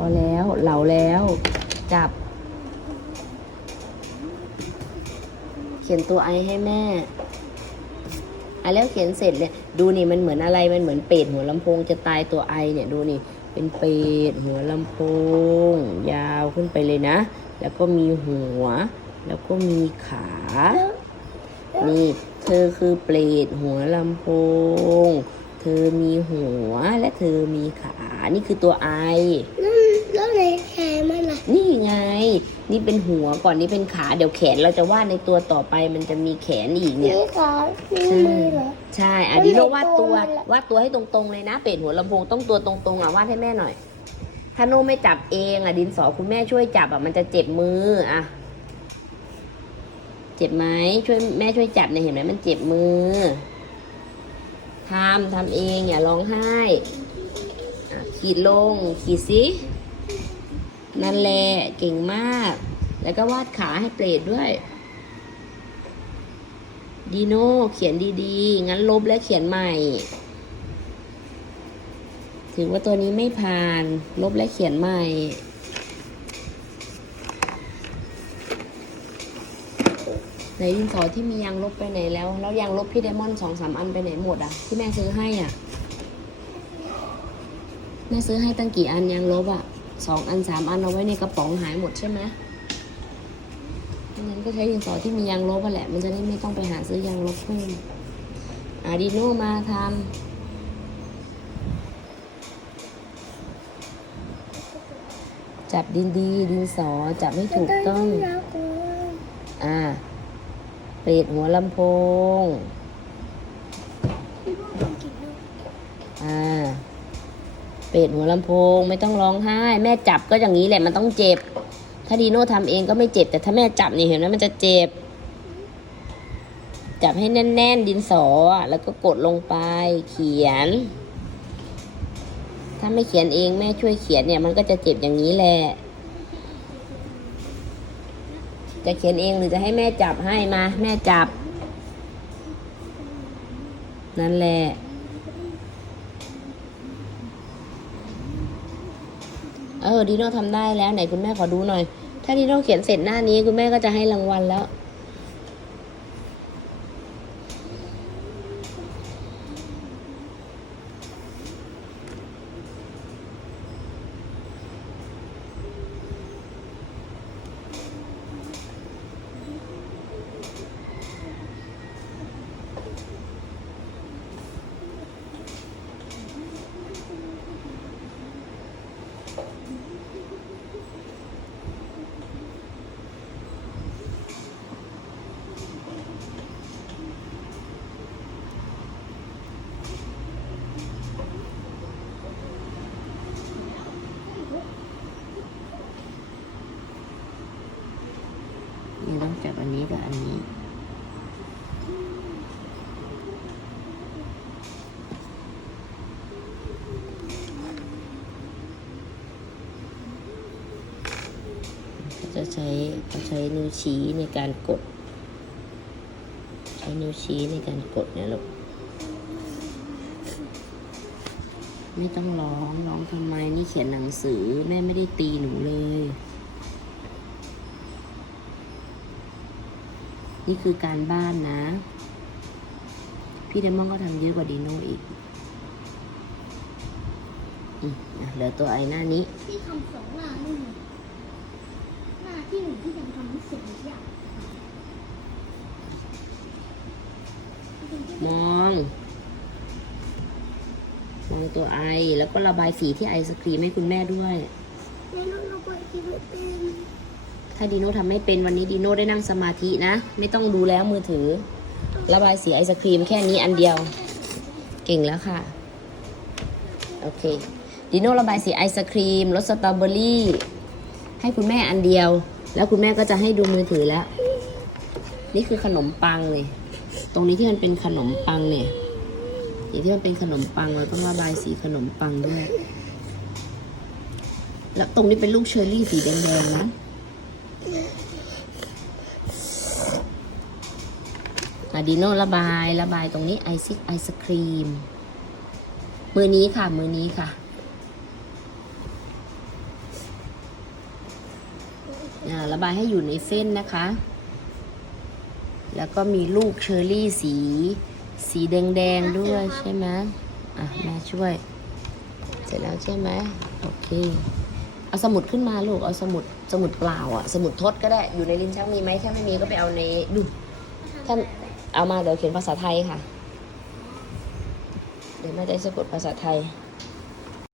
อแล้วเหลาแล้วจับ เขียนตัวไอให้แม่อะแล้วเขียนเสร็จเลยดูนี่มันเหมือนอะไรมันเหมือนเป็ดหัวลำโพงจะตายตัวไอเนี่ยดูนี่เป็นเป็ดหัวลำโพง ยาวขึ้นไปเลยนะ แล้วก็มีหัว แล้วก็มีขา นี่ เธอคือเปรตหัวลำโพง เธอมีหัวและเธอมีขา นี่คือตัวไอ แล้วแล้วในแข นมันล่ะนี่ไง นี่เป็นหัวก่อนนี่เป็นขาเดี๋ยวแขนเราจะวาดในตัวต่อไปมันจะมีแขนอีกเนี่ย นี่ขานี่มือเหรอ ใช่อะมันดิโนในวาดตัวตัวมันแหละวาดตัวให้ตรงๆเลยนะ เป็ดหัวลำโพงต้องตัวตรงๆอะวาดให้แม่หน่อย ถ้าโนไม่จับเองอะดินสอคุณแม่ช่วยจับอะมันจะเจ็บมืออะ เจ็บไหมช่วยแม่ช่วยจับเนี่ยเห็นไหมมันเจ็บมือทำทำเองอย่าร้องไห้อะขีดลงขีดสิ นั่นแหละเก่งมาก แล้วก็วาดขาให้เปรตด้วย ดีโน่เขียนดีๆ งั้นลบและเขียนใหม่ ถือว่าตัวนี้ไม่ผ่าน ลบและเขียนใหม่ไหนดินสอที่มียางลบไปไหนแล้ว แล้วยางลบพี่ไดมอนสองสามอันไปไหนหมดอะ ที่แม่ซื้อให้อะ แม่ซื้อให้ตั้งกี่อันยางลบอะ สองอันสามอันเอาไว้ในกระป๋องหายหมดใช่ไหมงั้นก็ใช้ดินสอที่มียางลบแหละ มันจะได้ไม่ต้องไปหาซื้อยางลบเพิ่มอะดีโนมาทำจับดินดีดินสอจับให้ถูกต้องรักนะอ่าเปรตหัวลำโพง อ่า เปรตหัวลำโพงไม่ต้องร้องไห้ แม่จับก็อย่างนี้แหละมันต้องเจ็บ ถ้าดีโน่ทำเองก็ไม่เจ็บ แต่ถ้าแม่จับนี่เห็นไหมมันจะเจ็บ จับให้แน่น ๆ ดินสอแล้วก็กดลงไปเขียน ถ้าไม่เขียนเองแม่ช่วยเขียนเนี่ย มันก็จะเจ็บอย่างนี้แหละจะเขียนเองหรือจะให้แม่จับให้มา แม่จับ นั่นแหละ เออดีโน่ทำได้แล้วไหนคุณแม่ขอดูหน่อย ถ้าดีโน่เขียนเสร็จหน้านี้คุณแม่ก็จะให้รางวัลแล้วีต้องจับอันนี้กับอันนี้ จะใช้เขาใช้นิ้วชี้ในการกด ใช้นิ้วชี้ในการกดเนี่ยลูกไม่ต้องร้องร้องทำไมนี่เขียนหนังสือแม่ไม่ได้ตีหนูเลย นี่คือการบ้านนะ พี่เดมอนก็ทำเยอะกว่าดีโน่อีกอืมอะเหลือตัวไอหน้านี้ ที่ทำสองหน้าไม่มีหน้าที่หนึ่งที่ยังทำไม่เสร็จเลยอย่างมอง มองตัวไอ แล้วก็ระบายสีที่ไอศครีมให้คุณแม่ด้วย แล้วเราไปกินไม่เป็น ถ้าดีโน่ทำไม่เป็นวันนี้ดีโน่ได้นั่งสมาธินะ ไม่ต้องดูแล้วมือถือ ระบายสีไอศครีมแค่นี้อันเดียว เก่งแล้วค่ะ โอเคดีโน่ระบายสีไอศครีมรสสตรอเบอรี่ให้คุณแม่อันเดียว แล้วคุณแม่ก็จะให้ดูมือถือแล้ว นี่คือขนมปังเลยตรงนี้ที่มันเป็นขนมปังเนี่ยอย่างที่มันเป็นขนมปังเราต้องระบายสีขนมปังด้วย แล้วตรงนี้เป็นลูกเชอร์รี่สีแดงๆนะ อะดีโนระบายระบายตรงนี้ไอซิไอศครีม มือนี้ค่ะ มือนี้ค่ะอ่าระบายให้อยู่ในเส้นนะคะ แล้วก็มีลูกเชอร์รี่สี สีแดงๆด้วยใช่ไหมอะแม่ช่วย เสร็จแล้วใช่ไหมโอเค เอาสมุดขึ้นมาลูก เอาสมุดสมุดเปล่าอะ สมุดทดก็ได้ อยู่ในลิ้นชักมีไหมถ้าไม่มีก็ไปเอาในดูท่านเอามาเดี๋ยวเขียนภาษาไทยค่ะ เดี๋ยวแม่จะสะกดภาษาไทย